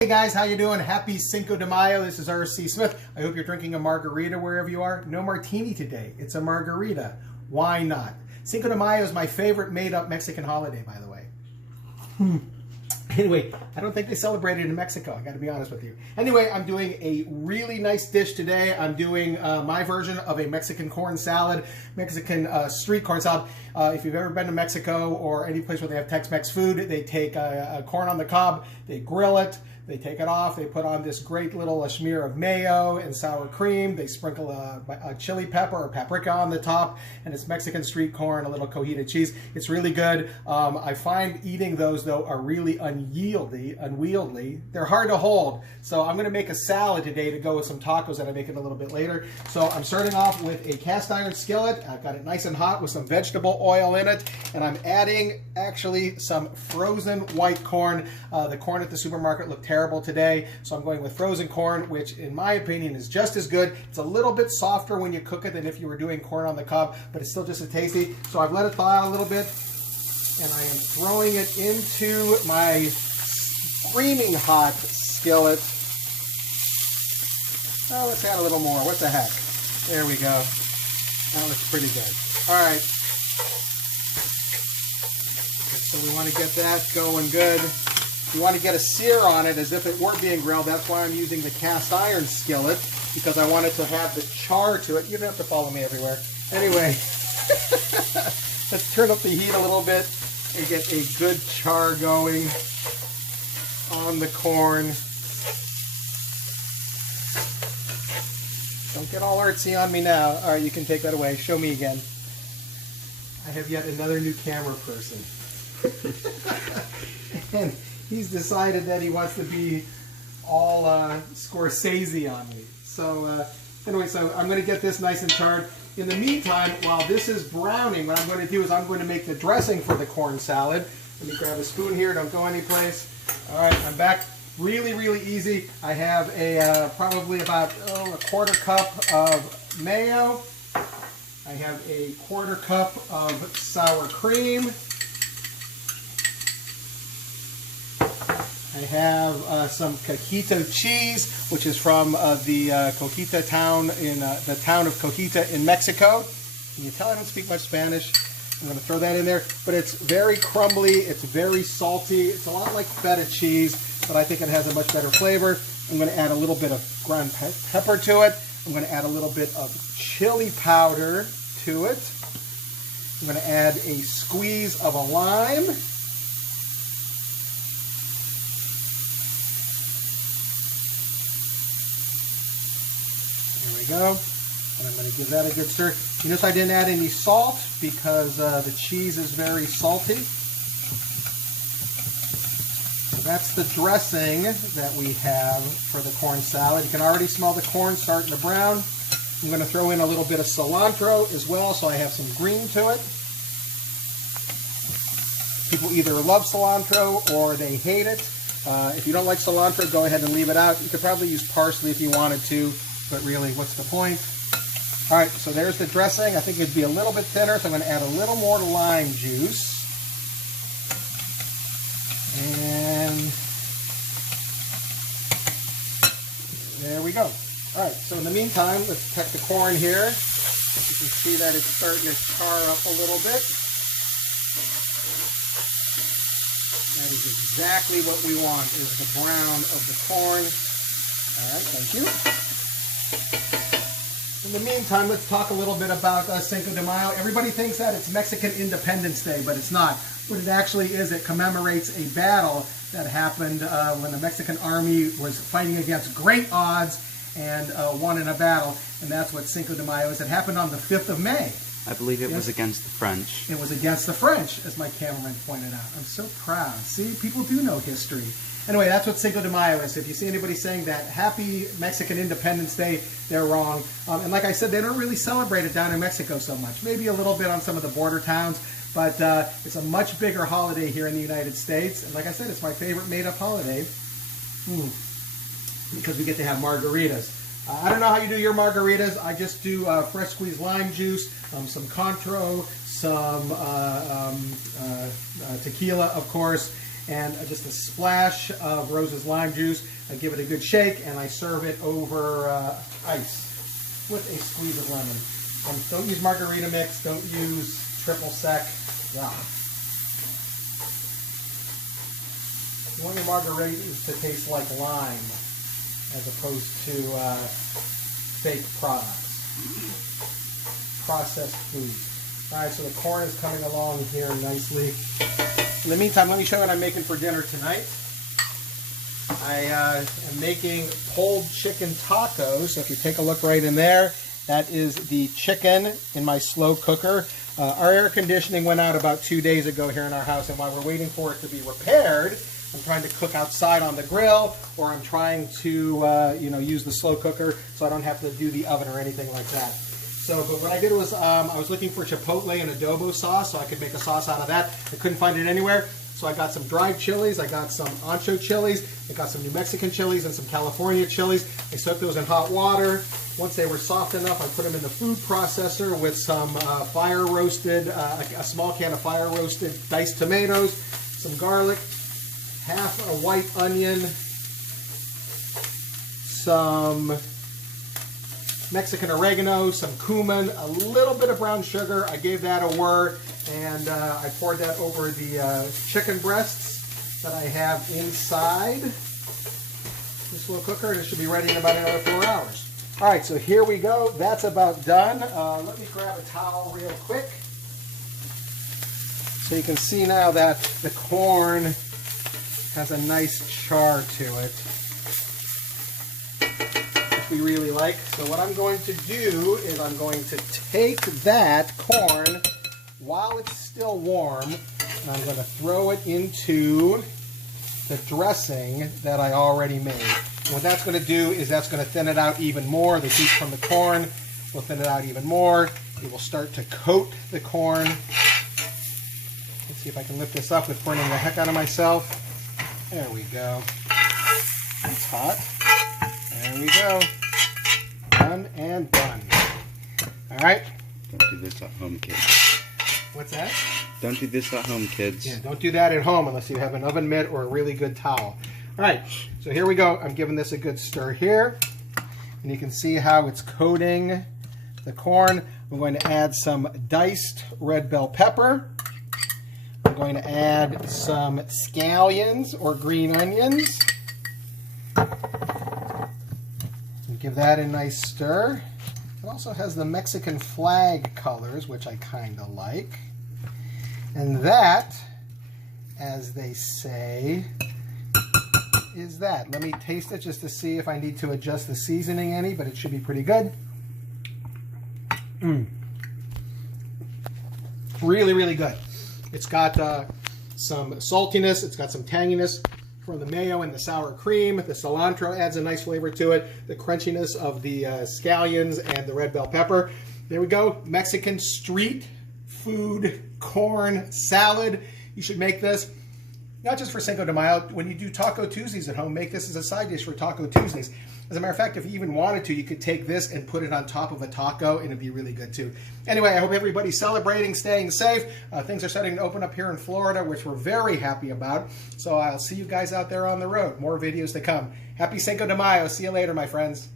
Hey guys, how you doing? Happy Cinco de Mayo. This is R.C. Smith. I hope you're drinking a margarita wherever you are. No martini today. It's a margarita. Why not? Cinco de Mayo is my favorite made-up Mexican holiday, by the way. Anyway, I don't think they celebrate it in Mexico. I got to be honest with you. Anyway, I'm doing a really nice dish today. I'm doing my version of a Mexican corn salad, Mexican street corn salad. If you've ever been to Mexico or any place where they have Tex-Mex food, they take corn on the cob, they grill it, they take it off, they put on this great little smear of mayo and sour cream, they sprinkle a chili pepper or paprika on the top, and it's Mexican street corn, a little cojita cheese. It's really good. I find eating those, though, are really unwieldy. They're hard to hold. So I'm going to make a salad today to go with some tacos that I make it a little bit later. So I'm starting off with a cast iron skillet. I've got it nice and hot with some vegetable oil in it, and I'm adding actually some frozen white corn. The corn at the supermarket looked terrible today, so I'm going with frozen corn, which in my opinion is just as good. It's a little bit softer when you cook it than if you were doing corn on the cob, but it's still just as tasty. So I've let it thaw out a little bit, and I am throwing it into my screaming hot skillet. Oh, let's add a little more. What the heck? There we go. That looks pretty good. All right. So we want to get that going good. You want to get a sear on it as if it were being grilled. That's why I'm using the cast iron skillet, because I want it to have the char to it. You don't have to follow me everywhere. Anyway, let's turn up the heat a little bit and get a good char going on the corn. Don't get all artsy on me now. All right, you can take that away. Show me again. I have yet another new camera person. And he's decided that he wants to be all Scorsese on me. So anyway, so I'm going to get this nice and charred. In the meantime, while this is browning, what I'm going to do is I'm going to make the dressing for the corn salad. Let me grab a spoon here. Don't go anyplace. All right, I'm back. Really, really easy. I have a probably about a quarter cup of mayo. I have a quarter cup of sour cream. I have some Cojita cheese, which is from the Cojita town in the town of Cojita in Mexico. Can you tell I don't speak much Spanish? I'm going to throw that in there, but it's very crumbly, it's very salty, it's a lot like feta cheese, but I think it has a much better flavor. I'm going to add a little bit of ground pepper to it. I'm going to add a little bit of chili powder to it. I'm going to add a squeeze of a lime. There we go. And I'm going to give that a good stir. You notice I didn't add any salt because the cheese is very salty. So that's the dressing that we have for the corn salad. You can already smell the corn starting to brown. I'm going to throw in a little bit of cilantro as well, so I have some green to it. People either love cilantro or they hate it. If you don't like cilantro, go ahead and leave it out. You could probably use parsley if you wanted to, but really, what's the point? All right, so there's the dressing. I think it'd be a little bit thinner, so I'm going to add a little more lime juice. And there we go. All right, so in the meantime, let's check the corn here. You can see that it's starting to char up a little bit. That is exactly what we want, is the brown of the corn. All right, thank you. In the meantime, let's talk a little bit about Cinco de Mayo. Everybody thinks that it's Mexican Independence Day, but it's not. What it actually is, it commemorates a battle that happened when the Mexican army was fighting against great odds and won in a battle, and that's what Cinco de Mayo is. It happened on the 5th of May. I believe it was against the French. It was against the French, as my cameraman pointed out. I'm so proud. See, people do know history. Anyway, that's what Cinco de Mayo is. If you see anybody saying that happy Mexican Independence Day, they're wrong. And like I said, they don't really celebrate it down in Mexico so much. Maybe a little bit on some of the border towns, but it's a much bigger holiday here in the United States. And like I said, it's my favorite made-up holiday because we get to have margaritas. I don't know how you do your margaritas. I just do fresh squeezed lime juice, some Cointreau, some tequila, of course, and just a splash of Rose's lime juice. I give it a good shake, and I serve it over ice with a squeeze of lemon. Don't use margarita mix. Don't use triple sec. Yeah. You want your margaritas to taste like lime as opposed to fake products. Processed food. All right, so the corn is coming along here nicely. In the meantime, let me show you what I'm making for dinner tonight. I am making pulled chicken tacos. So if you take a look right in there, that is the chicken in my slow cooker. Our air conditioning went out about 2 days ago here in our house, and while we're waiting for it to be repaired, I'm trying to cook outside on the grill, or I'm trying to use the slow cooker so I don't have to do the oven or anything like that. So, but what I did was I was looking for chipotle and adobo sauce so I could make a sauce out of that. I couldn't find it anywhere, so I got some dried chilies, I got some ancho chilies, I got some New Mexican chilies and some California chilies. I soaked those in hot water. Once they were soft enough, I put them in the food processor with some fire roasted, a small can of fire roasted diced tomatoes, some garlic, half a white onion, some Mexican oregano, some cumin, a little bit of brown sugar. I gave that a whir, and I poured that over the chicken breasts that I have inside this little cooker, and it should be ready in about another 4 hours. All right, so here we go. That's about done. Let me grab a towel real quick. So you can see now that the corn has a nice char to it, which we really like. So what I'm going to do is I'm going to take that corn while it's still warm, and I'm going to throw it into the dressing that I already made. And what that's going to do is that's going to thin it out even more. The heat from the corn will thin it out even more. It will start to coat the corn. Let's see if I can lift this up with burning the heck out of myself. There we go. It's hot. There we go. Done and done. All right. Don't do this at home, kids. What's that? Don't do this at home, kids. Yeah, don't do that at home unless you have an oven mitt or a really good towel. All right, so here we go. I'm giving this a good stir here. And you can see how it's coating the corn. I'm going to add some diced red bell pepper. I'm going to add some scallions or green onions. And give that a nice stir. It also has the Mexican flag colors, which I kind of like. And that, as they say, is that. Let me taste it just to see if I need to adjust the seasoning any, but it should be pretty good. Really, really good. It's got some saltiness, it's got some tanginess from the mayo and the sour cream. The cilantro adds a nice flavor to it. The crunchiness of the scallions and the red bell pepper. There we go. Mexican street food corn salad. You should make this not just for Cinco de Mayo. When you do Taco Tuesdays at home, make this as a side dish for Taco Tuesdays. As a matter of fact, if you even wanted to, you could take this and put it on top of a taco, and it'd be really good too. Anyway, I hope everybody's celebrating, staying safe. Things are starting to open up here in Florida, which we're very happy about. So I'll see you guys out there on the road. More videos to come. Happy Cinco de Mayo. See you later, my friends.